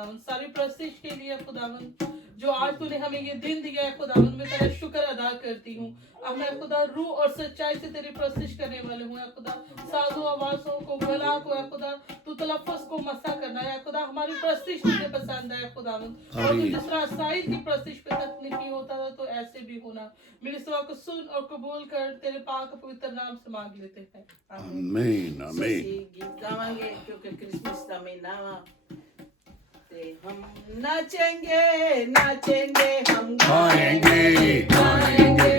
सारी प्रस्तिश के लिए खुदावन जो आज तूने हमें ये दिन दिया है खुदावन, मैं तेरा शुक्र अदा करती हूँ। अब मैं खुदा रूह और सच्चाई से तेरी प्रस्तिश करने वाले हूँ खुदा। साधु आवाज़ों को, गला को है खुदा, तू तलफ़्फ़ुज़ को मसा करना है खुदा। हमारी प्रस्तिश तुझे पसंद है खुदावन, और तू जिस तरह साइद की प्रस्तिश पे तक नहीं होता था तो ऐसे भी होना। मेरी दुआ को सुन और कबूल कर, तेरे पाक पवित्र नाम से मांग लेते हैं, आमीन आमीन। गीत गावांगे क्योंकि क्रिसमस का महीना हम नाचेंगे नाचेंगे हम गाएंगे गाएंगे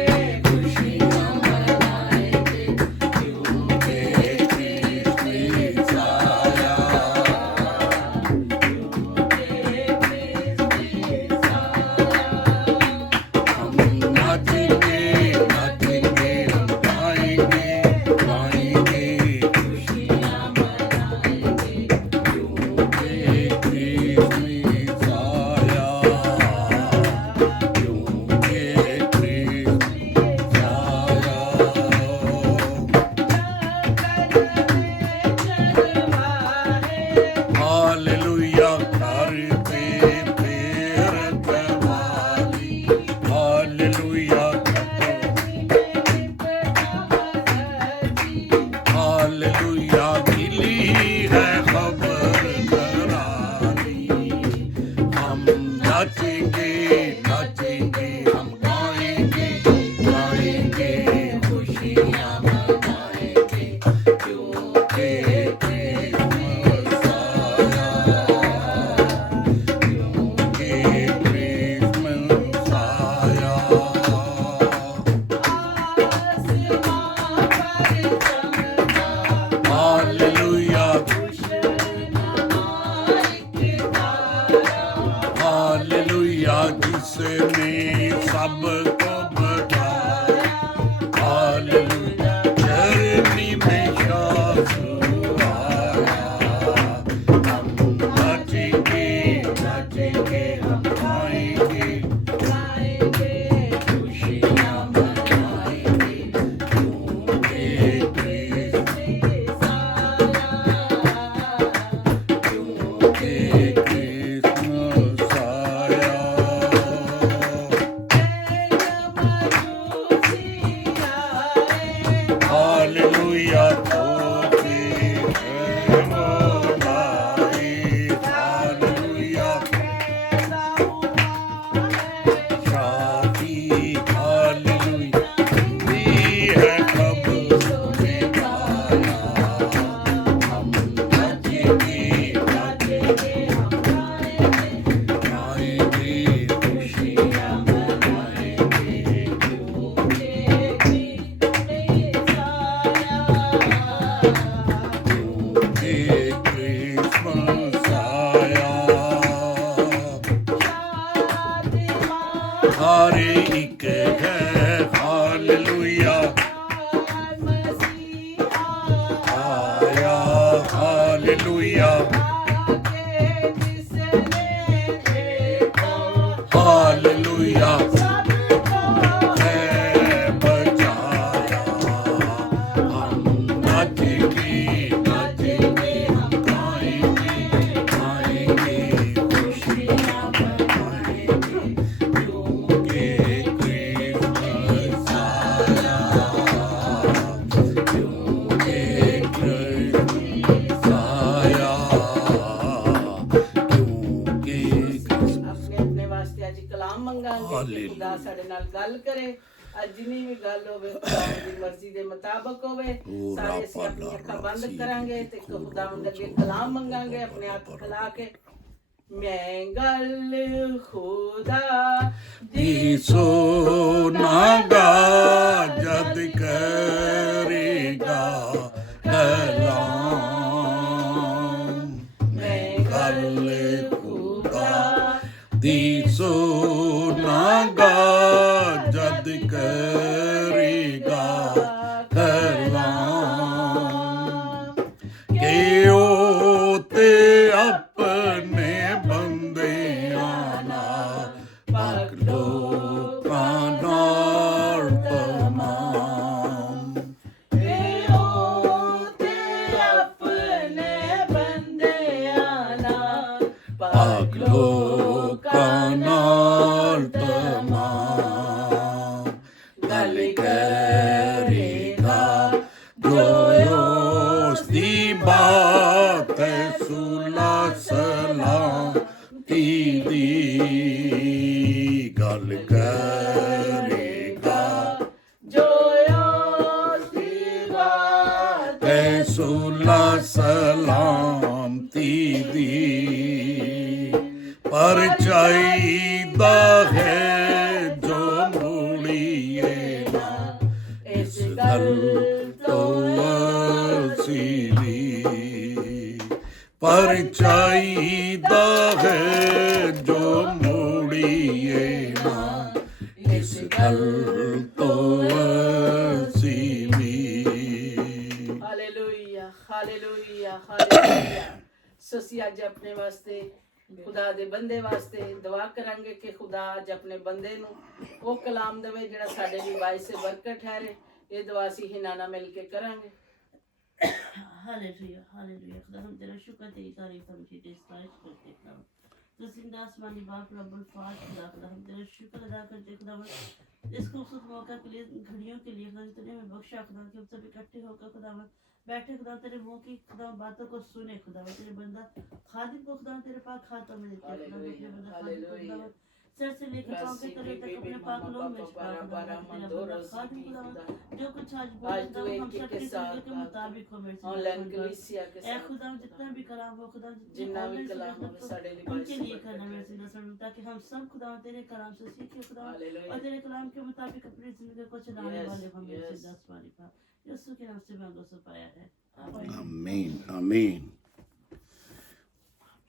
खुशियां मनाएंगे क्योंकि क्रिसमस आया, क्योंकि क्रिसमस आया। हम नाचेंगे नाचेंगे हम गाएंगे गाएंगे खुशियां मनाएंगे क्योंकि ਸਾਡੇ ਨਾਲ ਗੱਲ ਕਰੇ। ਅੱਜ ਜਿੰਨੀ ਵੀ ਗੱਲ ਹੋਵੇ ਖੁਦਾਵੰਦ ਦੀ ਮਰਜ਼ੀ ਦੇ ਮੁਤਾਬਕ ਹੋਵੇ। ਸਾਰੇ ਅਸੀਂ ਆਪਣੀਆਂ ਅੱਖਾਂ ਬੰਦ ਕਰਾਂਗੇ ਤੇ ਖੁਦਾਵੰਦ ਅੱਗੇ ਕਲਾਮ ਮੰਗਾਂਗੇ ਆਪਣੇ ਹੱਥ ਖਿਲਾ ਕੇ। ਮੈਂ ਗੱਲ ਖੁਦਾ ਦੀ ਸੁਣਾਂਗਾ ਜਦ ਕਰੇਗਾ ਕਲਾਮ। ਮੈਂ ਗੱਲ ਖੁਦਾ ਦੀ ਸੁਣਾਂਗਾ ਜਦ ਕਰੇਗਾ ਕਲਾਮ। ਕਿ ਉਹ ਤੇ ਆਪਣੇ ਬੰਦਿਆਂ ਨਾਲ ਪਾਕ ਲੋਕਾਂ ਨਾਲ ਤਮਾਮ। ਕਿ ਉਹ ਤੇ ਆਪਣੇ ਬੰਦਿਆਂ ਨਾਲ ਪਾਕ ਲੋਕਾਂ ਨਾਲ ਤਮਾਮ ਗੱਲ ਕਰੇਗਾ ਜੋ ਉਸ ਦੀ ਬਾਤ ਹੈ ਸੁਲਾ ਸਲਾਮਤੀ ਦੀ ਗੱਲ ਕਰੇਗਾ ਜੋ ਉਸ ਦੀ ਬਾਤ ਹੈ ਸੁਲਾ ਸਲਾਮਤੀ ਦੀ ਪਰ ਚਾਹੀਦਾ ਹੈ ਜੋ ਮੂਲੀਏ ਨਾ ਇਸ ਗੱਲ ਤੋਂ ਅਸੀਲੀ ਪਰ ਚਾਹੀਦਾ ਹੈ ਜੋ ਮੂਲੀਏ ਨਾ ਇਸ ਗੱਲ ਤੋਂ ਅਸੀਲੀ ਹਾਲੇਲੂਇਆ ਹਾਲੇਲੂਇਆ ਹਾਲੇਲੂਇਆ ਸੋ ਅਸੀਂ ਅੱਜ ਆਪਣੇ ਵਾਸਤੇ खुदा दे बंदे वास्ते दुआ करांगे कि खुदा अज अपने बंदे नूं वो कलाम देवे जिहड़ा साडे लिए बाइस से बरकत ठहरे। ये दुआ असीं हिनाना मिल के करांगे। हालेलुया हालेलुया खुदा हम तेरा शुक्र तेरी तारीफ हम तेरी सताइश करते खुदा तो जिंदा आसमानी बाप रब्बुल फात खुदा खुदा हम तेरा शुक्र अदा करते खुदा इस खूबसूरत मौका के लिए घड़ियों के लिए खुदा तूने हमें बख्शा खुदा कि हम सब इकट्ठे होकर खुदा बैठे खुदा तेरे मुंह की खुदा बातों को सुने खुदा तेरे बंदा खादिम को खुदा तेरे पाक हाथों में देते खुदा अपने बंदा खादिम को खुदा सर से लेकर पांव के तले तक अपने पाक लोग में छिपा खुदा तेरा बंदा खादिम खुदा जो कुछ आज बोलता हम सब के मुताबिक हो मेरे ऑनलाइन कलीसिया के ए खुदा जितना भी कलाम हो खुदा जितना भी कलाम हो साडे लिए उनके लिए करना मेरे से नसर ताकि हम सब खुदा तेरे कलाम से सीखे खुदा और तेरे कलाम के मुताबिक अपनी जिंदगी को चलाने वाले हम मेरे से 10 बारी पा यीशु के नाम से मांगो सो पाया है ਆਮੀਨ ਆਮੀਨ।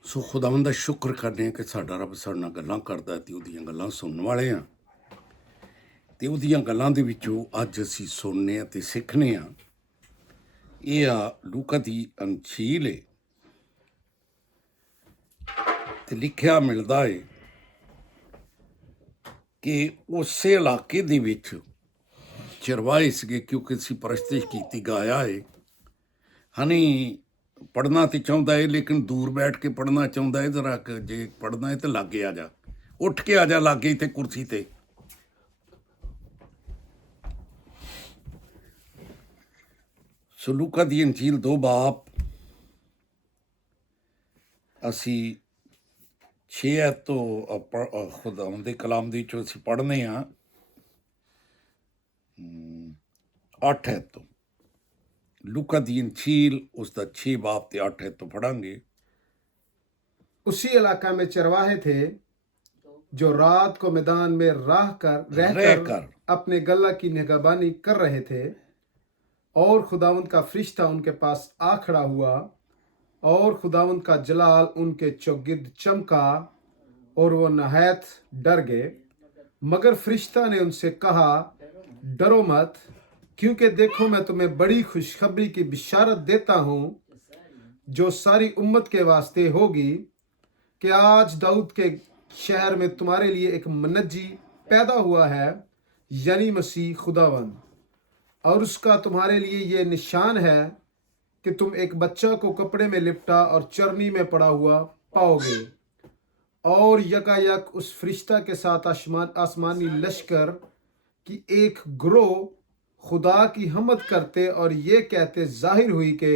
ਸੋ ਖੁਦਾਵੰਦ ਦਾ ਸ਼ੁਕਰ ਕਰਦੇ ਹਾਂ ਕਿ ਸਾਡਾ ਰੱਬ ਸਾਡੇ ਨਾਲ ਗੱਲਾਂ ਕਰਦਾ ਤੇ ਉਹਦੀਆਂ ਗੱਲਾਂ ਸੁਣਨ ਵਾਲੇ ਆ ਤੇ ਉਹਦੀਆਂ ਗੱਲਾਂ ਦੇ ਵਿੱਚੋਂ ਅੱਜ ਅਸੀਂ ਸੁਣਨੇ ਆ ਤੇ ਸਿੱਖਨੇ ਆ। ਇਹ ਆ ਲੂਕਾ ਦੀ ਅੰਜੀਲ ਹੈ ਤੇ ਲਿਖਿਆ ਮਿਲਦਾ ਹੈ ਕਿ ਉਸੇ ਇਲਾਕੇ ਦੇ ਵਿੱਚ ਚਰਵਾਏ ਸੀਗੇ ਕਿਉਂਕਿ ਅਸੀਂ ਪਰਸਤਿਸ਼ ਕੀਤੀ ਗਾਇਆ ਹੈ ਹਨੀ ਪੜ੍ਹਨਾ ਤੇ ਚਾਹੁੰਦਾ ਹੈ ਲੇਕਿਨ ਦੂਰ ਬੈਠ ਕੇ ਪੜ੍ਹਨਾ ਚਾਹੁੰਦਾ ਹੈ ਜ਼ਰਾ ਜੇ ਪੜ੍ਹਨਾ ਹੈ ਤੇ ਲਾਗੇ ਆ ਜਾ ਉੱਠ ਕੇ ਆ ਜਾ ਲਾਗੇ ਇੱਥੇ ਕੁਰਸੀ ਤੇ ਸੋ ਲੂਕਾ ਦੀ ਅੰਜੀਲ 2 ਬਾਬ ਅਸੀਂ 6 ਤੋਂ ਖੁਦਾਵੰਦ ਦੇ ਕਲਾਮ ਦੇ ਵਿੱਚੋਂ ਅਸੀਂ ਪੜ੍ਹਨੇ ਆ 8 ਤੋਂ लूका दी इंजील उसका 6 बाब ते 8 तो पढ़ांगे। उसी इलाका में चरवाहे थे जो रात को मैदान में रहकर अपने गल्ला की निगहबानी कर रहे थे और खुदावंद का फरिश्ता उनके पास आ खड़ा हुआ और खुदावंद का जलाल उनके चौगिर्द चमका और वो नहायत डर गए। मगर फरिश्ता ने उनसे कहा, डरो मत, क्योंकि देखो मैं तुम्हें बड़ी खुशखबरी की बिशारत देता हूँ जो सारी उम्मत के वास्ते होगी कि आज दाऊद के शहर में तुम्हारे लिए एक मुनज्जी पैदा हुआ है, यानी मसीह खुदावंद। और उसका तुम्हारे लिए ये निशान है कि तुम एक बच्चा को कपड़े में लिपटा और चरनी में पड़ा हुआ पाओगे। और यकायक उस फरिश्ता के साथ आसमानी लश्कर की एक ग्रोह खुदा की हमद करते और ये कहते जाहिर हुई कि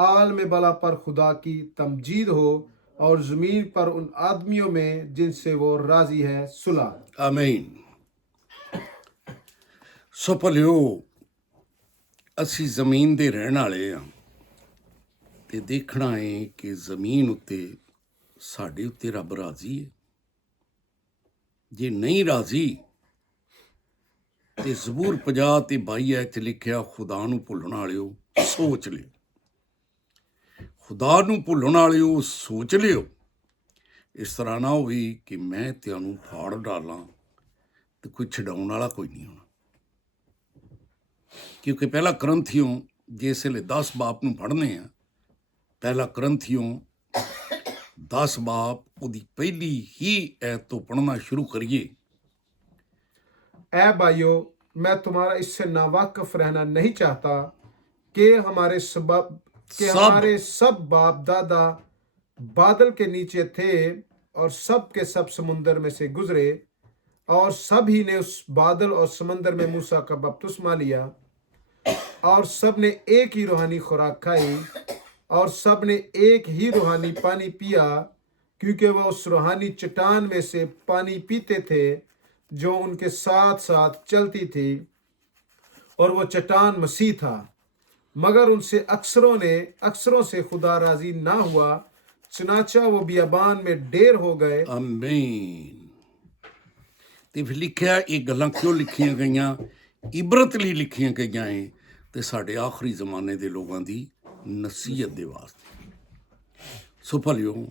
आल में बला पर खुदा की तमजीद हो और ज़मीन पर उन आदमियों में जिनसे वो राजी है सुलह। आमीन। सो भलियो असी ज़मीन दे रहण वाले आ ते देखना है कि ज़मीन उत्ते साडे उत्ते रब राजी है। जे नहीं राजी ਤੇ ਜ਼ਬੂਰ 50 ਤੇ 22 'ਚ ਲਿਖਿਆ ਖੁਦਾ ਨੂੰ ਭੁੱਲਣ ਵਾਲਿਓ ਸੋਚ ਲਿਓ। ਖੁਦਾ ਨੂੰ ਭੁੱਲਣ ਵਾਲਿਓ ਸੋਚ ਲਿਓ ਇਸ ਤਰ੍ਹਾਂ ਨਾ ਹੋਵੇ ਕਿ ਮੈਂ ਤੁਹਾਨੂੰ ਫਾੜ ਡਾਲਾਂ ਤੇ ਕੋਈ ਛਡਾਉਣ ਵਾਲਾ ਕੋਈ ਨਹੀਂ ਹੋਣਾ। ਕਿਉਂਕਿ ਪਹਿਲਾ ਕਰੰਥੀਓਂ ਜਿਸ ਵੇਲੇ 10 ਬਾਪ ਨੂੰ ਪੜ੍ਹਨੇ ਆ ਪਹਿਲਾ ਕਰੰਥੀਓਂ 10 ਬਾਪ ਉਹਦੀ ਪਹਿਲੀ ਹੀ ਐਤ ਤੋਂ ਪੜ੍ਹਨਾ ਸ਼ੁਰੂ करिए। ऐ भाइयों, मैं तुम्हारा इससे नावाकिफ रहना नहीं चाहता कि हमारे सब बाप दादा बादल के नीचे थे और सब के सब समुंदर में से गुजरे, और सभी ने उस बादल और समंदर में मूसा का बपतिस्मा लिया, और सब ने एक ही रूहानी खुराक खाई, और सब ने एक ही रूहानी पानी पिया, क्योंकि वह उस रूहानी चट्टान में से पानी पीते थे जो उनके साथ साथ चलती थी, और वो चट्टान मसीह था। मगर उनसे अक्सरों से खुदा राजी ना हुआ, चुनाचा वो बियाबान में ढेर हो गए। ਆਮੀਨ। ਤੇ ਫਿਰ ਲਿਖਿਆ ਇਹ ਗੱਲਾਂ ਕਿਉਂ ਲਿਖੀਆਂ ਗਈਆਂ? ਇਬਰਤ ਲਈ ਲਿਖੀਆਂ ਗਈਆਂ ਏ ਤੇ ਸਾਡੇ ਆਖਰੀ ਜ਼ਮਾਨੇ ਦੇ ਲੋਕਾਂ ਦੀ ਨਸੀਹਤ ਦੇ ਵਾਸਤੇ। ਸੋ ਭਲਿਓ,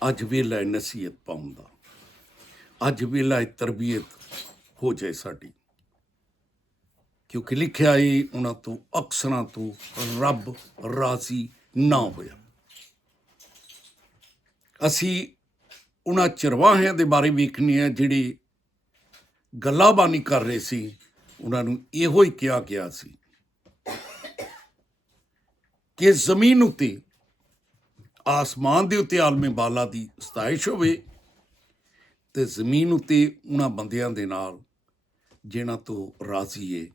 ਅੱਜ ਵੇਲਾ ਹੈ ਨਸੀਹਤ ਪਾਉਣ ਦਾ, ਅੱਜ ਵੇਲਾ ਹੈ ਤਰਬੀਅਤ ਹੋ ਜਾਏ ਸਾਡੀ, ਕਿਉਂਕਿ ਲਿਖਿਆ ਏ ਉਹਨਾਂ ਤੋਂ ਅਕਸਰਾਂ ਤੋਂ ਰੱਬ ਰਾਜ਼ੀ ਨਾ ਹੋਇਆ। ਅਸੀਂ ਉਹਨਾਂ ਚਰਵਾਹਿਆਂ ਦੇ ਬਾਰੇ ਵੇਖਣੇ ਆ ਜਿਹੜੇ ਗੱਲਾਂਬਾਨੀ ਕਰ ਰਹੇ ਸੀ। ਉਹਨਾਂ ਨੂੰ ਇਹੋ ਹੀ ਕਿਹਾ ਗਿਆ ਸੀ ਕਿ ਜ਼ਮੀਨ ਉੱਤੇ, ਆਸਮਾਨ ਦੇ ਉੱਤੇ ਆਲਮੇ ਬਾਲਾ ਦੀ ਸਤਾਇਸ਼ ਹੋਵੇ, ਤੇ ਜ਼ਮੀਨ ਉੱਤੇ ਉਹਨਾਂ ਬੰਦਿਆਂ ਦੇ ਨਾਲ ਜਿਨ੍ਹਾਂ ਤੋਂ ਰਾਜ਼ੀ ਏ,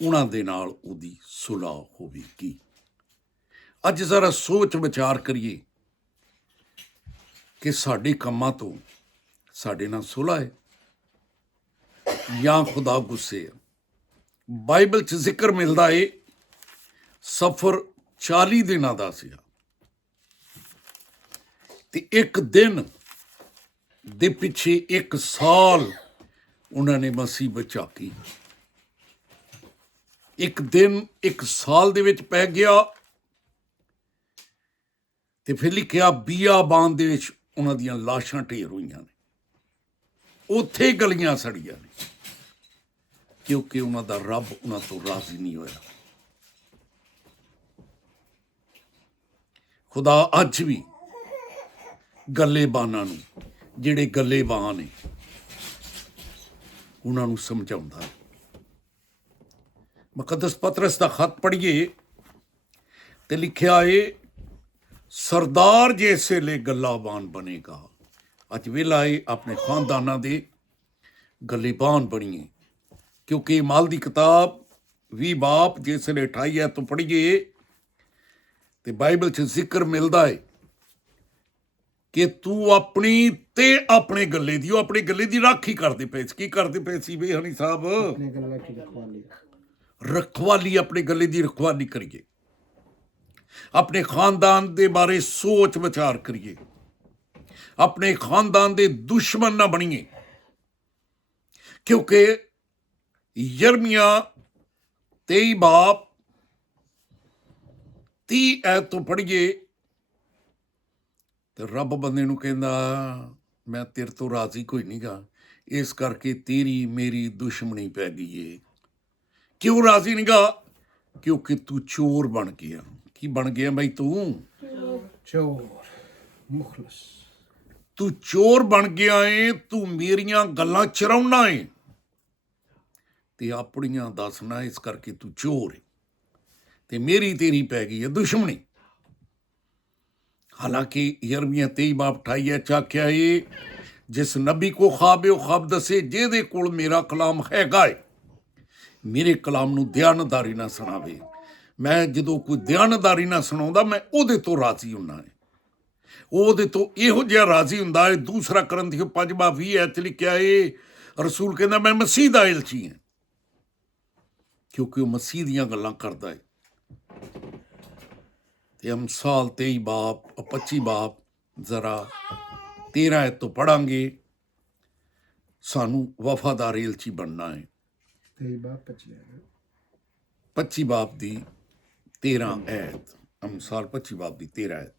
ਉਹਨਾਂ ਦੇ ਨਾਲ ਉਹਦੀ ਸੁਲਾਹ ਹੋਵੇਗੀ। ਅੱਜ ਜ਼ਰਾ ਸੋਚ ਵਿਚਾਰ ਕਰੀਏ ਕਿ ਸਾਡੇ ਕੰਮਾਂ ਤੋਂ ਸਾਡੇ ਨਾਲ ਸੁਲਾਹ ਹੈ ਜਾਂ ਖੁਦਾ ਗੁੱਸੇ ਆ। ਬਾਈਬਲ 'ਚ ਜ਼ਿਕਰ ਮਿਲਦਾ ਏ ਸਫ਼ਰ 40 ਦਿਨਾਂ ਦਾ ਸੀਗਾ, ਤੇ ਇੱਕ ਦਿਨ ਦੇ ਪਿੱਛੇ 1 ਸਾਲ ਉਹਨਾਂ ਨੇ ਮਸੀਹ ਬਚਾਕੀ। ਇੱਕ ਦਿਨ 1 ਸਾਲ ਦੇ ਵਿੱਚ ਪੈ ਗਿਆ, ਤੇ ਫਿਰ ਲਿਖਿਆ ਬਿਆਬਾਨ ਦੇ ਵਿੱਚ ਉਹਨਾਂ ਦੀਆਂ ਲਾਸ਼ਾਂ ਢੇਰ ਹੋਈਆਂ ਨੇ, ਉੱਥੇ ਗਲੀਆਂ ਸੜੀਆਂ ਨੇ, ਕਿਉਂਕਿ ਉਹਨਾਂ ਦਾ ਰੱਬ ਉਹਨਾਂ ਤੋਂ ਰਾਜ਼ੀ ਨਹੀਂ ਹੋਇਆ। ਖੁਦਾ ਅੱਜ ਵੀ ਗੱਲੇਬਾਨਾਂ ਨੂੰ, ਜਿਹੜੇ ਗੱਲੇਬਾਨ ਨੇ, ਉਹਨਾਂ ਨੂੰ ਸਮਝਾਉਂਦਾ। ਮੁਕੱਦਸ ਪਤਰਸ ਦਾ ਖਤ ਪੜ੍ਹੀਏ ਤੇ ਲਿਖਿਆ ਏ, ਸਰਦਾਰ ਜੈਸੇ ਲਈ ਗੱਲਾਬਾਨ ਬਣੇਗਾ। ਅੱਜ ਵੇਲਾ ਏ ਆਪਣੇ ਖਾਨਦਾਨਾਂ ਦੇ ਗੱਲੇਬਾਨ ਬਣੀਏ, ਕਿਉਂਕਿ ਮਾਲ ਦੀ ਕਿਤਾਬ 20 ਬਾਪ ਜਿਸ ਵੇਲੇ 28 ਐਤ ਤੋਂ ਪੜ੍ਹੀਏ ਤੇ ਬਾਈਬਲ 'ਚ ਜ਼ਿਕਰ ਮਿਲਦਾ ਏ ਕਿ ਤੂੰ ਆਪਣੀ ਤੇ ਆਪਣੇ ਗੱਲੇ ਦੀ, ਉਹ ਆਪਣੇ ਗੱਲੇ ਦੀ ਰਾਖੀ ਕਰਦੇ ਪਏ ਸੀ। ਕੀ ਕਰਦੇ ਪਏ ਸੀ ਬਈ ਹਨੀ ਸਾਹਿਬ? ਰਖਵਾਲੀ, ਆਪਣੇ ਗੱਲੇ ਦੀ ਰਖਵਾਲੀ ਕਰੀਏ, ਆਪਣੇ ਖਾਨਦਾਨ ਦੇ ਬਾਰੇ ਸੋਚ ਵਿਚਾਰ ਕਰੀਏ, ਆਪਣੇ ਖਾਨਦਾਨ ਦੇ ਦੁਸ਼ਮਣ ਨਾ ਬਣੀਏ। ਕਿਉਂਕਿ ਯਰਮੀਆ 23 ਬਾਪ 30 ਐਤ ਤੋਂ ਪੜ੍ਹੀਏ ਤੇ ਰੱਬ ਬੰਦੇ ਨੂੰ ਕਹਿੰਦਾ, ਮੈਂ ਤੇਰੇ ਤੋਂ ਰਾਜ਼ੀ ਕੋਈ ਨਹੀਂ ਗਾ, ਇਸ ਕਰਕੇ ਤੇਰੀ ਮੇਰੀ ਦੁਸ਼ਮਣੀ ਪੈ ਗਈ ਏ। ਕਿਉਂ ਰਾਜ਼ੀ ਨਹੀਂ ਗਾ? ਕਿਉਂਕਿ ਤੂੰ ਚੋਰ ਬਣ ਗਿਆ। ਕੀ ਬਣ ਗਿਆ ਬਈ ਤੂੰ? ਚੋਰ, ਮੁਖਲਸ। ਤੂੰ ਚੋਰ ਬਣ ਗਿਆ ਏ, ਤੂੰ ਮੇਰੀਆਂ ਗੱਲਾਂ ਚੁਰਾਉਣਾ ਏ ਤੇ ਆਪਣੀਆਂ ਦੱਸਣਾ, ਇਸ ਕਰਕੇ ਤੂੰ ਚੋਰ ਏ ਤੇ ਮੇਰੀ ਤੇਰੀ ਪੈ ਗਈ ਹੈ ਦੁਸ਼ਮਣੀ। ਹਾਲਾਂਕਿ ਯਰਮੀਆ 23 ਬਾਪ 28 ਚਾਖਿਆ ਏ, ਜਿਸ ਨਬੀ ਕੋ ख्वाब ਉਹ ख्वाब ਦੱਸੇ, ਜਿਹਦੇ ਕੋਲ ਮੇਰਾ ਕਲਾਮ ਹੈਗਾ ਏ, ਮੇਰੇ ਕਲਾਮ ਨੂੰ ਦਿਆਨਤਦਾਰੀ ਨਾਲ ਸੁਣਾਵੇ। ਮੈਂ ਜਦੋਂ ਕੋਈ ਦਿਆਨਤਦਾਰੀ ਨਾਲ ਸੁਣਾਉਂਦਾ, ਮੈਂ ਉਹਦੇ ਤੋਂ ਰਾਜ਼ੀ ਹੁੰਦਾ ਹੈ। ਉਹਦੇ ਤੋਂ ਇਹੋ ਜਿਹਾ ਰਾਜ਼ੀ ਹੁੰਦਾ ਹੈ। 2 ਕਰੰਥੀਓ 5 ਬਾਪ 20 ਐਤ ਲਿਖਿਆ ਏ, ਰਸੂਲ ਕਹਿੰਦਾ ਮੈਂ ਮਸੀਹ ਦਾ ਇਲਚੀ ਹਾਂ, ਕਿਉਂਕਿ ਉਹ ਮਸੀਹ ਦੀਆਂ ਗੱਲਾਂ ਕਰਦਾ ਹੈ। ਤੇ ਅਮਸਾਲ 23 ਬਾਪ 25 ਬਾਪ ਜ਼ਰਾ 13 ਐਤ ਤੋਂ ਪੜਾਂਗੇ। ਸਾਨੂੰ ਵਫਾਦਾਰ ਇਲਚੀ ਬਣਨਾ ਹੈ। 25 ਬਾਪ ਦੀ 13 ਐਤ, ਅਮਸਾਲ 25 ਬਾਪ ਦੀ 13 ਐਤ।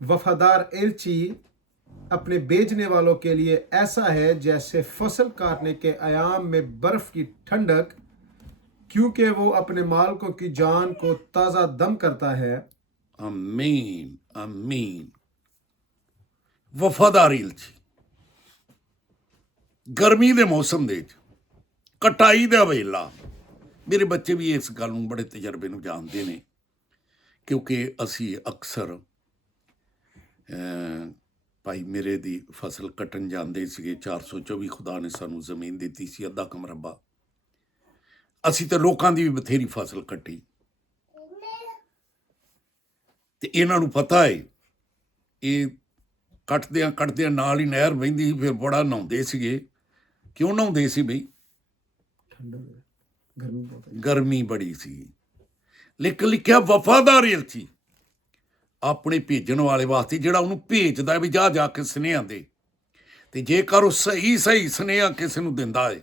वफादार एलची अपने भेजने वालों के लिए ऐसा है जैसे फसल काटने के आयाम में बर्फ की ठंडक, क्योंकि वो अपने मालिकों की जान को ताज़ा दम करता है। आमीन आमीन। वफादार इलची गर्मी ਦੇ ਮੌਸਮ ਦੇ ਵਿੱਚ, ਕਟਾਈ ਦਾ ਵੇਲਾ। ਮੇਰੇ ਬੱਚੇ ਵੀ ਇਸ ਗੱਲ ਨੂੰ ਬੜੇ ਤਜਰਬੇ ਨੂੰ ਜਾਣਦੇ ਨੇ ਕਿਉਂਕਿ ਅਸੀਂ ਅਕਸਰ ਭਾਈ ਮੇਰੇ ਦੀ ਫਸਲ ਕੱਟਣ ਜਾਂਦੇ ਸੀਗੇ। 424 ਖੁਦਾ ਨੇ ਸਾਨੂੰ ਜ਼ਮੀਨ ਦਿੱਤੀ ਸੀ, ਅੱਧਾ ਕਮਰਬਾ। ਅਸੀਂ ਤਾਂ ਲੋਕਾਂ ਦੀ ਵੀ ਬਥੇਰੀ ਫਸਲ ਕੱਟੀ, ਤੇ ਇਹਨਾਂ ਨੂੰ ਪਤਾ ਹੈ। ਇਹ ਕੱਟਦਿਆਂ ਨਾਲ ਹੀ ਨਹਿਰ ਵਹਿੰਦੀ ਸੀ, ਫਿਰ ਬੜਾ ਨਹਾਉਂਦੇ ਸੀਗੇ। ਕਿਉਂ ਨਹਾਉਂਦੇ ਸੀ ਬਈ? ਗਰਮੀ ਬੜੀ ਸੀ। ਲੇਕਿਨ ਲਿਖਿਆ ਵਫਾਦਾਰੀ ਸੀ ਆਪਣੇ ਭੇਜਣ ਵਾਲੇ ਵਾਸਤੇ, ਜਿਹੜਾ ਉਹਨੂੰ ਭੇਜਦਾ ਵੀ ਜਾ ਕੇ ਸੁਨੇਹਾ ਦੇ। ਤੇ ਜੇਕਰ ਉਹ ਸਹੀ ਸੁਨੇਹਾ ਕਿਸੇ ਨੂੰ ਦਿੰਦਾ ਹੈ,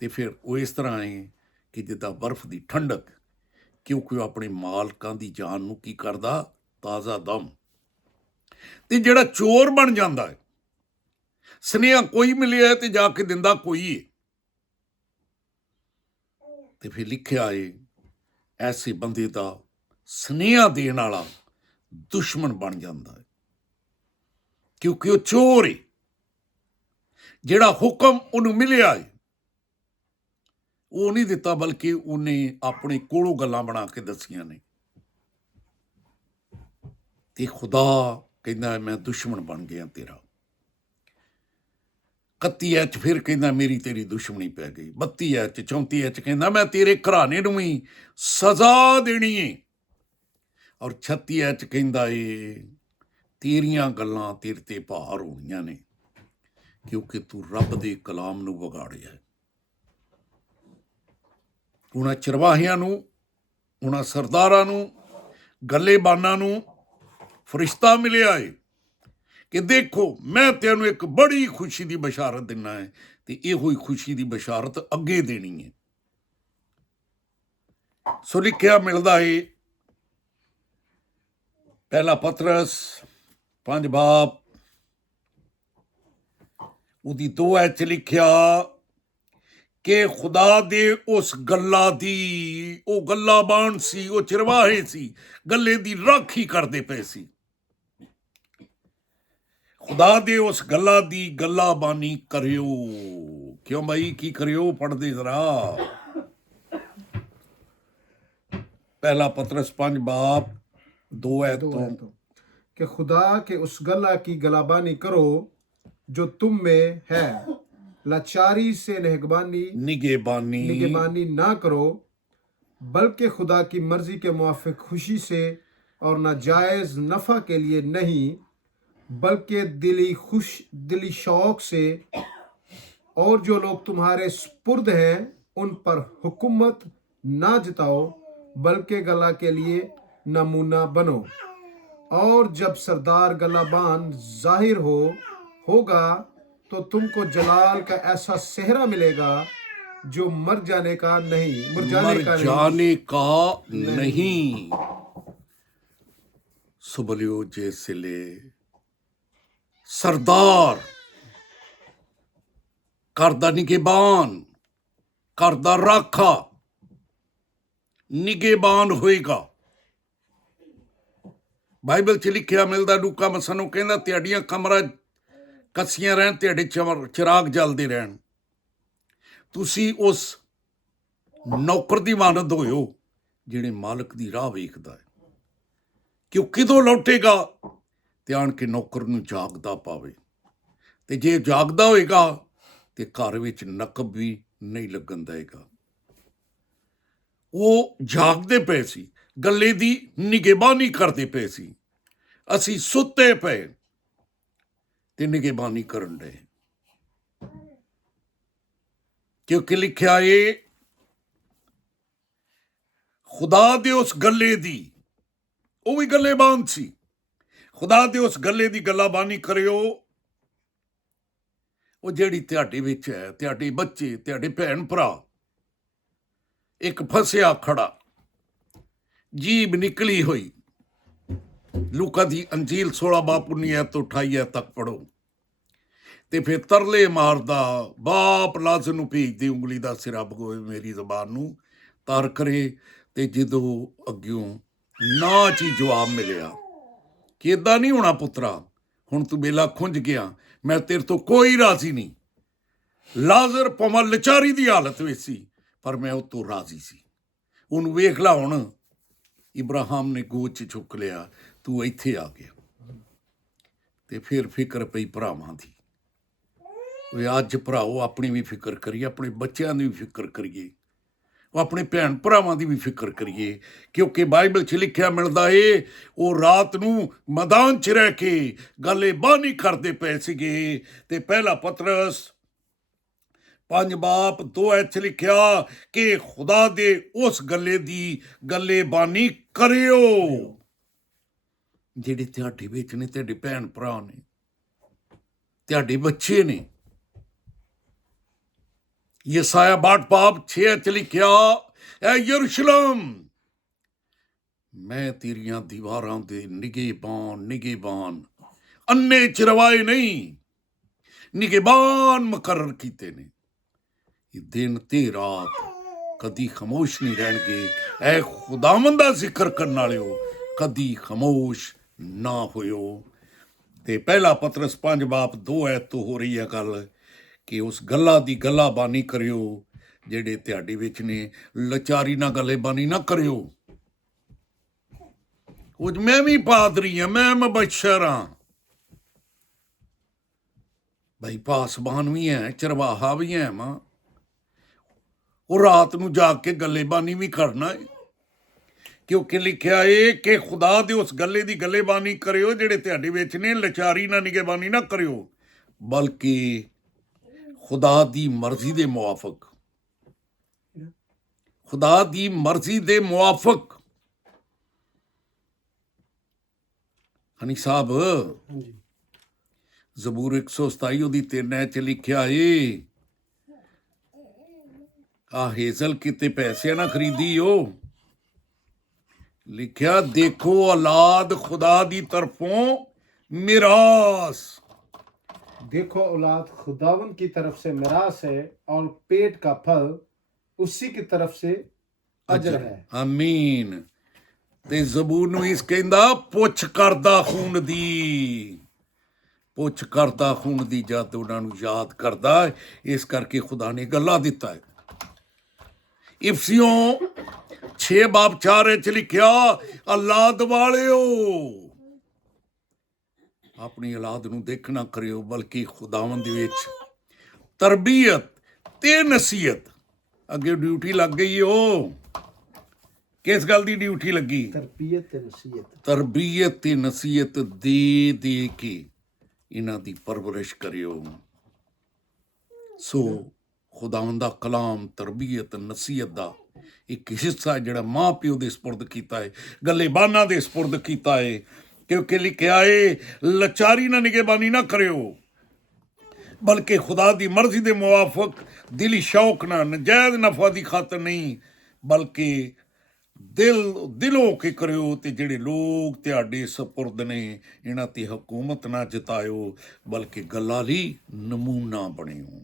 ਤੇ ਫਿਰ ਉਹ ਇਸ ਤਰ੍ਹਾਂ ਹੈ ਕਿ ਜਿੱਦਾਂ ਬਰਫ਼ ਦੀ ਠੰਡਕ, ਕਿਉਂਕਿ ਉਹ ਆਪਣੇ ਮਾਲਕਾਂ ਦੀ ਜਾਨ ਨੂੰ ਕੀ ਕਰਦਾ? ਤਾਜ਼ਾ ਦਮ। ਤੇ ਜਿਹੜਾ ਚੋਰ ਬਣ ਜਾਂਦਾ ਹੈ, ਸੁਨੇਹਾ ਕੋਈ ਮਿਲਿਆ ਤੇ ਜਾ ਕੇ ਦਿੰਦਾ ਕੋਈ ਹੈ, ਤੇ ਫਿਰ ਲਿਖਿਆ ਹੈ ਐਸੇ ਬੰਦੇ ਦਾ ਸੁਨੇਹਾ ਦੇਣ ਵਾਲਾ ਦੁਸ਼ਮਣ ਬਣ ਜਾਂਦਾ ਹੈ, ਕਿਉਂਕਿ ਉਹ ਚੋਰ ਹੈ। ਜਿਹੜਾ ਹੁਕਮ ਉਹਨੂੰ ਮਿਲਿਆ ਹੈ ਉਹ ਨਹੀਂ ਦਿੱਤਾ, ਬਲਕਿ ਉਹਨੇ ਆਪਣੇ ਕੋਲੋਂ ਗੱਲਾਂ ਬਣਾ ਕੇ ਦੱਸੀਆਂ ਨੇ। ਤੇ ਖੁਦਾ ਕਹਿੰਦਾ ਮੈਂ ਦੁਸ਼ਮਣ ਬਣ ਗਿਆ ਤੇਰਾ। 31 'ਚ ਫਿਰ ਕਹਿੰਦਾ ਮੇਰੀ ਤੇਰੀ ਦੁਸ਼ਮਣੀ ਪੈ ਗਈ। 32 'ਚ 34 'ਚ ਕਹਿੰਦਾ ਮੈਂ ਤੇਰੇ ਘਰਾਣੇ ਨੂੰ ਵੀ ਸਜ਼ਾ ਦੇਣੀ ਹੈ। ਔਰ 36 'ਚ ਕਹਿੰਦਾ ਏ ਤੇਰੀਆਂ ਗੱਲਾਂ ਤੇਰੇ ਤੇ ਭਾਰ ਹੋਣੀਆਂ ਨੇ, ਕਿਉਂਕਿ ਤੂੰ ਰੱਬ ਦੇ ਕਲਾਮ ਨੂੰ ਵਿਗਾੜਿਆ। ਉਹਨਾਂ ਚਰਵਾਹਿਆਂ ਨੂੰ, ਉਹਨਾਂ ਸਰਦਾਰਾਂ ਨੂੰ, ਗੱਲੇਬਾਨਾਂ ਨੂੰ ਫਰਿਸ਼ਤਾ ਮਿਲਿਆ ਏ ਕਿ ਦੇਖੋ ਮੈਂ ਤੈਨੂੰ ਇੱਕ ਬੜੀ ਖੁਸ਼ੀ ਦੀ ਬਸ਼ਾਰਤ ਦਿੰਦਾ ਹੈ, ਤੇ ਇਹੋ ਹੀ ਖੁਸ਼ੀ ਦੀ ਬਸ਼ਾਰਤ ਅੱਗੇ ਦੇਣੀ ਹੈ। ਸੋ ਲਿਖਿਆ ਮਿਲਦਾ ਏ ਪਹਿਲਾ ਪਤਰਸ 5 ਬਾਬ ਉਹਦੀ 2 'ਚ ਲਿਖਿਆ ਕਿ ਖੁਦਾ ਦੇ ਉਸ ਗੱਲਾਂ ਦੀ, ਉਹ ਗੱਲਾਬਾਨ ਸੀ, ਉਹ ਚਰਵਾਹੇ ਸੀ, ਗੱਲੇ ਦੀ ਰਾਖੀ ਕਰਦੇ ਪਏ ਸੀ। ਖੁਦਾ ਦੇ ਉਸ ਗੱਲਾਂ ਦੀ ਗੱਲਾਬਾਨੀ ਕਰਿਓ। ਕਿਉਂ ਭਾਈ? ਕੀ ਕਰਿਓ? ਪੜ੍ਹਦੇ ਜ਼ਰਾ। ਪਹਿਲਾ ਪਤਰਸ 5 ਬਾਬ 2 आयत कि खुदा के उस गला की गलाबानी करो जो तुम में है, लाचारी से निगहबानी ना करो, बल्कि खुदा की मर्जी के मुआफिक खुशी से और नाजायज नफा के लिए नहीं, बल्कि दिली शौक से। और जो लोग तुम्हारे सुपुर्द हैं उन पर हुकूमत ना जताओ, बल्कि गला के लिए नमूना बनो। और जब सरदार गलाबान जाहिर होगा तो तुमको जलाल का ऐसा सेहरा मिलेगा जो मर जाने का नहीं। सुबलियो जैसे सरदार करदा निगेबान, करदा राखा निगेबान होएगा। ਬਾਈਬਲ 'ਚ ਲਿਖਿਆ ਮਿਲਦਾ, ਲੂਕਾ ਮਸੀਹ ਨੂੰ ਕਹਿੰਦਾ ਤੁਹਾਡੀਆਂ ਕਮਰਾਂ ਕੱਸੀਆਂ ਰਹਿਣ, ਤੁਹਾਡੇ ਚਿਰਾਗ ਜਲਦੇ ਰਹਿਣ। ਤੁਸੀਂ ਉਸ ਨੌਕਰ ਦੀ ਮਾਨਤ ਹੋਇਓ ਜਿਹੜੇ ਮਾਲਕ ਦੀ ਰਾਹ ਵੇਖਦਾ ਹੈ, ਕਿ ਉਹ ਕਿਦੋਂ ਲੌਟੇਗਾ, ਤੇ ਆਣ ਕੇ ਨੌਕਰ ਨੂੰ ਜਾਗਦਾ ਪਾਵੇ। ਤੇ ਜੇ ਜਾਗਦਾ ਹੋਏਗਾ ਤੇ ਘਰ ਵਿੱਚ ਨਕਬ ਵੀ ਨਹੀਂ ਲੱਗਣ ਦੇਗਾ। ਉਹ ਜਾਗਦੇ ਪਏ ਸੀ, ਗੱਲੇ ਦੀ ਨਿਗਹਿਬਾਨੀ ਕਰਦੇ ਪਏ ਸੀ। ਅਸੀਂ ਸੁੱਤੇ ਪਏ ਤੇ ਨਿਗਹਿਬਾਨੀ ਕਰਨ ਡਏ, ਕਿਉਂਕਿ ਲਿਖਿਆ ਏ ਖੁਦਾ ਦੇ ਉਸ ਗੱਲੇ ਦੀ, ਉਹ ਵੀ ਗੱਲੇਬਾਨ ਸੀ, ਖੁਦਾ ਦੇ ਉਸ ਗੱਲੇ ਦੀ ਗੱਲਾਬਾਨੀ ਕਰਿਓ, ਉਹ ਜਿਹੜੀ ਤੁਹਾਡੇ ਵਿੱਚ ਹੈ, ਤੁਹਾਡੇ ਬੱਚੇ, ਤੁਹਾਡੇ ਭੈਣ ਭਰਾ। ਇੱਕ ਫਸਿਆ ਖੜਾ, ਜੀਭ ਨਿਕਲੀ ਹੋਈ। ਲੂਕਾ ਦੀ ਅੰਜੀਲ 16 ਬਾਬ 19 ਤੋਂ 28 ਤੱਕ ਪੜੋ, ਤੇ ਫਿਰ ਤਰਲੇ ਮਾਰਦਾ, ਬਾਪ ਲਾਜ਼ਰ ਨੂੰ ਭੇਜਦੇ ਉਂਗਲੀ ਦਾ ਸਿਰਾ ਭਗੋਏ ਮੇਰੀ ਜ਼ਬਾਨ ਨੂੰ ਤਰ ਕਰੇ। ਤੇ ਜਦੋਂ ਅੱਗਿਓਂ ਨਾ ਚ ਜਵਾਬ ਮਿਲਿਆ ਕਿ ਏਦਾਂ ਨਹੀਂ ਹੋਣਾ ਪੁੱਤਰਾ, ਹੁਣ ਤੂੰ ਵੇਲਾ ਖੁੰਝ ਗਿਆ, ਮੈਂ ਤੇਰੇ ਤੋਂ ਕੋਈ ਰਾਜ਼ੀ ਨਹੀਂ। ਲਾਜ਼ਰ ਭਾਵੇਂ ਲਾਚਾਰੀ ਦੀ ਹਾਲਤ ਵਿੱਚ ਸੀ, ਪਰ ਮੈਂ ਉਹ ਤੋਂ ਰਾਜ਼ੀ ਸੀ। ਉਹਨੂੰ ਵੇਖ ਲਾ ਹੁਣ, ਇਬਰਾਹਿਮ ਨੇ ਗੋਚ ਚੁੱਕ ਲਿਆ, ਤੂੰ ਇੱਥੇ ਆ ਗਿਆ। ਤੇ ਫਿਰ ਫਿਕਰ ਪਈ ਭਰਾਵਾਂ ਦੀ, ਵੀ ਅੱਜ ਭਰਾਓ ਆਪਣੀ ਵੀ ਫਿਕਰ ਕਰੀਏ, ਆਪਣੇ ਬੱਚਿਆਂ ਦੀ ਵੀ ਫਿਕਰ ਕਰੀਏ, ਆਪਣੇ ਭੈਣ ਭਰਾਵਾਂ ਦੀ ਵੀ ਫਿਕਰ ਕਰੀਏ, ਕਿਉਂਕਿ ਬਾਈਬਲ 'ਚ ਲਿਖਿਆ ਮਿਲਦਾ ਏ ਉਹ ਰਾਤ ਨੂੰ ਮੈਦਾਨ 'ਚ ਰਹਿ ਕੇ ਗੱਲੇਬਾਨੀ ਕਰਦੇ ਪਏ ਸੀਗੇ। ਤੇ ਪਹਿਲਾ ਪਤਰਸ 5:2 'ਚ ਲਿਖਿਆ ਕਿ ਖੁਦਾ ਦੇ ਉਸ ਗੱਲੇ ਦੀ ਗੱਲੇਬਾਨੀ ਕਰਿਓ ਜਿਹੜੇ ਤੁਹਾਡੇ ਵਿੱਚ ਨੇ, ਤੁਹਾਡੇ ਭੈਣ ਭਰਾ ਨੇ, ਤੁਹਾਡੇ ਬੱਚੇ ਨੇ। ਯਸਾਇਆ 62:6 'ਚ ਲਿਖਿਆ, ਐ ਯਰੂਸ਼ਲਮ ਮੈਂ ਤੇਰੀਆਂ ਦੀਵਾਰਾਂ ਦੇ ਨਿਗਹਿਬਾਨ ਅੰਨੇ ਚਰਵਾਏ ਨਹੀਂ, ਨਿਗਹਿਬਾਨ ਮੁਕਰਰ ਕੀਤੇ ਨੇ। ਇਹ ਦਿਨ ਤੇ ਰਾਤ ਕਦੀ ਖਾਮੋਸ਼ ਨਹੀਂ ਰਹਿਣਗੇ। ਐ ਖੁਦਾਵੰਦ ਦਾ ਜ਼ਿਕਰ ਕਰਨ ਵਾਲਿਓ, ਕਦੀ ਖਾਮੋਸ਼ ਨਾ ਹੋਇਓ। ਤੇ ਪਹਿਲਾ ਪਤਰਸ 5:2 ਤੋਂ ਹੋ ਰਹੀ ਹੈ ਗੱਲ ਕਿ ਉਸ ਗੱਲਾਂ ਦੀ ਗੱਲਾਬਾਨੀ ਕਰਿਓ ਜਿਹੜੇ ਤੁਹਾਡੇ ਵਿੱਚ ਨੇ। ਲਾਚਾਰੀ ਨਾਲ ਗੱਲੇਬਾਨੀ ਨਾ ਕਰਿਓ। ਉਹ ਮੈਂ ਵੀ ਪਾਦਰੀ ਹਾਂ, ਮੈਂ ਮੁਬਸ਼ਰ ਹਾਂ, ਭਾਈ ਪਾਸਬਾਨ ਵੀ ਹੈ, ਚਰਵਾਹਾ ਵੀ ਹੈ ਮਾਂ। ਉਹ ਰਾਤ ਨੂੰ ਜਾ ਕੇ ਗੱਲੇਬਾਨੀ ਵੀ ਕਰਨਾ ਹੈ, ਕਿਉਂਕਿ ਲਿਖਿਆ ਏ ਕਿ ਖੁਦਾ ਦੇ ਉਸ ਗੱਲੇ ਦੀ ਗੱਲੇਬਾਨੀ ਕਰਿਓ ਜਿਹੜੇ ਤੁਹਾਡੇ ਵਿੱਚ ਨੇ। ਲਾਚਾਰੀ ਨਾਲ ਨਿਗਹਿਬਾਨੀ ਨਾ ਕਰਿਓ, ਬਲਕਿ ਖੁਦਾ ਦੀ ਮਰਜ਼ੀ ਦੇ ਮੁਆਫਕ, ਖੁਦਾ ਦੀ ਮਰਜ਼ੀ ਦੇ ਮੁਆਫਕ। ਹਨੀ ਸਾਹਿਬ, ਹਾਂਜੀ, ਜ਼ਬੂਰ 127 ਉਹਦੀ 3 'ਚ ਲਿਖਿਆ ਏ, ਆ ਹੇਜ਼ਲ ਕਿਤੇ ਪੈਸੇ ਨਾ ਖਰੀਦੀ ਉਹ। ਲਿਖਿਆ ਦੇਖੋ औलाद खुदा दी तरफों मिरास। देखो औलाद खुदावन की तरफ से मिरास है और पेट का फल उसी की तरफ से अजर है। आमीन। ਤੇ ਜ਼ਬੂਰ ਨੂੰ ਇਸ ਕਹਿੰਦਾ ਪੁੱਛ ਕਰਦਾ ਖੂਨ ਦੀ, ਪੁੱਛ ਕਰਦਾ ਖੂਨ ਦੀ ਜਦ ਉਹਨਾਂ ਨੂੰ ਯਾਦ ਕਰਦਾ। ਇਸ ਕਰਕੇ ਖੁਦਾ ਨੇ ਗੱਲਾਂ ਦਿੱਤਾ ਹੈ। ਇਫਸੀਓਂ 6:4 'ਚ ਲਿਖਿਆ, ਔਲਾਦ ਵਾਲਿਓ ਆਪਣੀ ਔਲਾਦ ਨੂੰ ਦੇਖਣਾ ਕਰਿਓ, ਬਲਕਿ ਖੁਦਾਵੰਦ ਦੇ ਵਿੱਚ ਤਰਬੀਅਤ ਤੇ ਨਸੀਹਤ। ਅੱਗੇ ਡਿਊਟੀ ਲੱਗ ਗਈ। ਉਹ ਕਿਸ ਗੱਲ ਦੀ ਡਿਊਟੀ ਲੱਗੀ? तरबियत ते नसीहत। ਤਰਬੀਅਤ ਤੇ ਨਸੀਹਤ ਦੇ ਕੇ ਇਹਨਾਂ ਦੀ ਪਰਵਰਿਸ਼ ਕਰਿਓ। ਸੋ ਖੁਦਾਵੰਦ ਦਾ ਕਲਾਮ ਤਰਬੀਅਤ ਨਸੀਹਤ ਦਾ ਇੱਕ ਹਿੱਸਾ ਜਿਹੜਾ ਮਾਂ ਪਿਓ ਦੇ ਸਪੁਰਦ ਕੀਤਾ ਹੈ, ਗੱਲੇਬਾਨਾਂ ਦੇ ਸਪੁਰਦ ਕੀਤਾ ਹੈ। ਕਿਉਂਕਿ ਲਿਖਿਆ ਏ ਲਾਚਾਰੀ ਨਾਲ ਨਿਗਹਿਬਾਨੀ ਨਾ ਕਰਿਓ, ਬਲਕਿ ਖੁਦਾ ਦੀ ਮਰਜ਼ੀ ਦੇ ਮੁਆਫਕ ਦਿਲੀ ਸ਼ੌਕ ਨਾਲ, ਨਜਾਇਜ਼ ਨਫਾ ਦੀ ਖਾਤਰ ਨਹੀਂ, ਬਲਕਿ ਦਿਲੋਂ ਕੇ ਕਰਿਓ। ਤੇ ਜਿਹੜੇ ਲੋਕ ਤੁਹਾਡੇ ਸਪੁਰਦ ਨੇ ਇਹਨਾਂ ਤੇ ਹਕੂਮਤ ਨਾ ਜਤਾਇਓ, ਬਲਕਿ ਗੱਲਾਂ ਲਈ ਨਮੂਨਾ ਬਣਿਓ।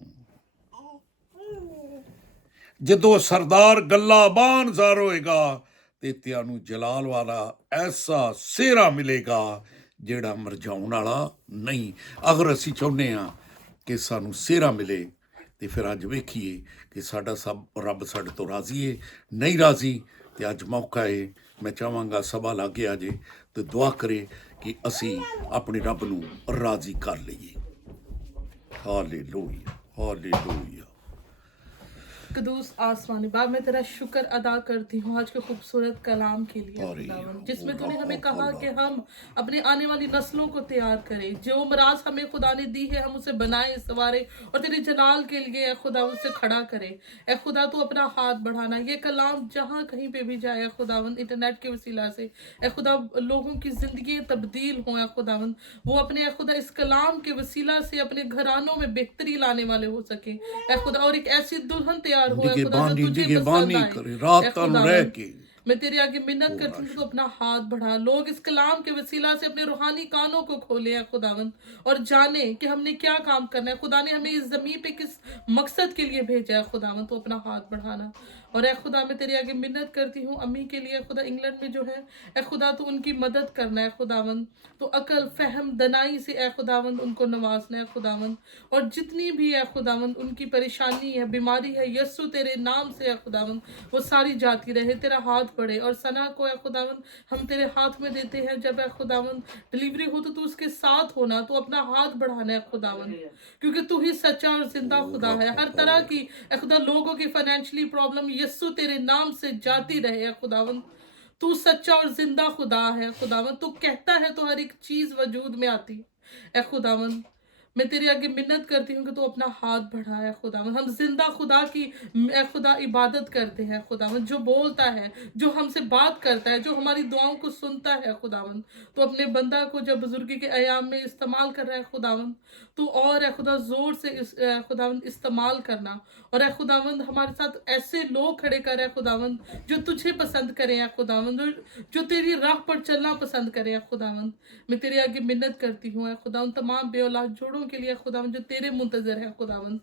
ਜਦੋਂ ਸਰਦਾਰ ਗੱਲਾਬਾਨ ਜ਼ਾਰ ਹੋਏਗਾ ਤੇ ਤੁਹਾਨੂੰ ਜਲਾਲ ਵਾਲਾ ਐਸਾ ਸਿਹਰਾ ਮਿਲੇਗਾ ਜਿਹੜਾ ਮਰਜਾਉਣ ਵਾਲਾ ਨਹੀਂ। ਅਗਰ ਅਸੀਂ ਚਾਹੁੰਦੇ ਹਾਂ ਕਿ ਸਾਨੂੰ ਸਿਹਰਾ ਮਿਲੇ ਤੇ ਫਿਰ ਅੱਜ ਵੇਖੀਏ ਕਿ ਸਾਡਾ ਸਭ ਰੱਬ ਸਾਡੇ ਤੋਂ ਰਾਜ਼ੀ ਹੈ, ਨਹੀਂ ਰਾਜ਼ੀ। ਤੇ ਅੱਜ ਮੌਕਾ ਹੈ, ਮੈਂ ਚਾਹਾਂਗਾ ਸਭਾ ਲਾਗੇ ਆ ਜੇ ਤੇ ਦੁਆ ਕਰੇ ਕਿ ਅਸੀਂ ਆਪਣੇ ਰੱਬ ਨੂੰ ਰਾਜ਼ੀ ਕਰ ਲਈਏ। Hallelujah, hallelujah. कदूस आसमानी बाप, मैं तेरा शुक्र अदा करती हूँ आज के खूबसूरत कलाम के लिए खुदावन, जिसमें तूने हमें कहा कि हम अपने आने वाली नस्लों को तैयार करें। जो मराज हमें खुदा ने दी है हम उसे बनाए संवारे और तेरे जलाल के लिए ए खुदा उसे खड़ा करे। ए खुदा तू अपना हाथ बढ़ाना, ये कलाम जहाँ कहीं पे भी जाए खुदावन, इंटरनेट के वसीला से ए खुदा लोगों की जिंदगी तब्दील हो। ए खुदावन वो अपने ए खुदा इस कलाम के वसीला से अपने घरानों में बेहतरी लाने वाले हो सके ए खुदा, और एक ऐसी दुल्हन तैयार हो निगहबानी करे रात ਨੂੰ ਰਹਿ ਕੇ। मैं तेरे आगे मिन्नत करती हूँ, तो अपना हाथ बढ़ा। लोग इस कलाम के वसीला से अपने रूहानी कानों को खोले हैं खुदावंद, और जाने कि हमने क्या काम करना है। खुदा ने हमें इस जमीन पे किस मकसद के लिए भेजा है खुदावंद, तो अपना हाथ बढ़ाना और ए खुदा मैं तेरे आगे मिन्नत करती हूँ अम्मी के लिए खुदा इंग्लैंड में जो है, ए खुदा तो उनकी मदद करना है खुदावंद, तो अकल फहम दनाई से ए खुदावंद उनको नवाजना है खुदावंद, और जितनी भी है खुदावंद उनकी परेशानी है, बीमारी है, यस्सु तेरे नाम से है खुदावंद वो सारी जाती रहे, तेरा हाथ बढ़े। और सना को है खुदावंद हम तेरे हाथ में देते हैं, जब है खुदावंद डिलीवरी हो तो तू उसके साथ होना, तो अपना हाथ बढ़ाना है खुदावंद, क्योंकि तू ही सच्चा और जिंदा खुदा है। हर तरह की खुदा लोगों की फाइनेंशियली प्रॉब्लम यस्सु तेरे नाम से जाती रहे है खुदावंद, तू सच्चा और जिंदा खुदा है खुदावंद, तू कहता है तो हर एक चीज वजूद में आती है खुदावंद। मैं तेरे आगे मिन्नत करती हूँ कि तू अपना हाथ बढ़ाए खुदावंद, हम जिंदा खुदा की खुदा इबादत करते हैं खुदावंद, जो बोलता है, जो हमसे बात करता है, जो हमारी दुआओं को सुनता है खुदावंद, तो अपने बंदा को जब बुजुर्गी के अयाम में इस्तेमाल कर रहा है खुदावंद, तो और है खुदा जोर से खुदावंद इस्तेमाल करना, और है खुदावंद हमारे साथ ऐसे लोग खड़े कर है खुदावंद जो तुझे पसंद करें है खुदावंद, जो तेरी राह पर चलना पसंद करें है खुदावंद। मैं तेरे आगे मिन्नत करती हूँ खुदावंद तमाम बेऔलाद जोड़ों के लिए खुदावंद जो तेरे मुंतजर है खुदावंद,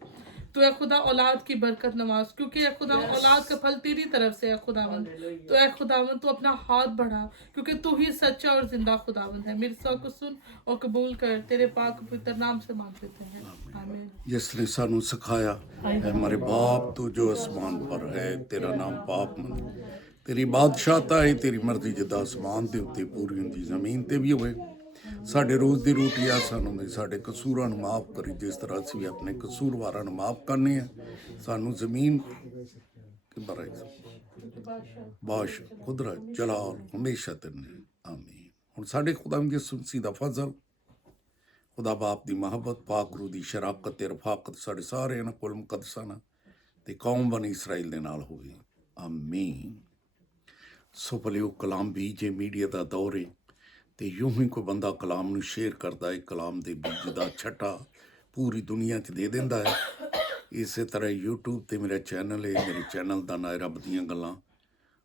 तो है खुदा औलाद की बरकत नवाज, क्योंकि है खुदा औलाद का फल तेरी तरफ से है खुदावंद, तो है खुदावंद तू अपना हाथ बढ़ा, क्योंकि तू ही सच्चा और जिंदा खुदावंद है। मेरी सौ को सुन और कबूल कर, तेरे पाक पवित्र नाम से मांग लेते हैं, आमीन। जिसने सानू सिखाया है हमारे बाप तू जो आसमान पर है, तेरा नाम पाक मंद, तेरी बादशाहता है, तेरी मर्जी जिदा आसमान के उत्ते पूरी हुंदी जमीन ते भी होवे। साडे रोज़ दी रोटी आ सानू दे, साडे कसूरां नूं माफ़ करी जिस तरह असीं भी अपने कसूरवारां नूं माफ़ करने हैं। सानू जमीन के बराई बादशाह कुदरत जलाल हमेशा तेरे आमीन। हुण साडे खुदा यसू मसीह दा फजल, खुदा बाप दी मोहब्बत, पाक रूह दी शराकत ते रफाकत साडे सारे नाल कुल मुकद्दसां नाल ते कौम बनी इसराइल दे नाल होवे, आमीन। सो भलियो कलाम भी जे मीडिया दा दौर है, तो यूं ही कोई बंदा कलाम नूं शेयर करता है, कलाम दे बीज दा छट्टा पूरी दुनिया च दे दिंदा है। इस तरह यूट्यूब ते मेरा चैनल है, मेरे चैनल का नाम रब दियां गल्लां।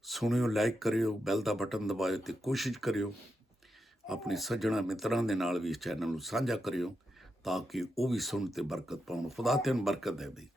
सुनियो, लाइक करियो, बैल का बटन दबाओ, तो कोशिश करियो अपने सज्जणा मित्रां दे नाल भी इस चैनल नूं साझा करियो, ताकि वो भी सुन ते बरकत पाउण। खुदा तेन बरकत दे।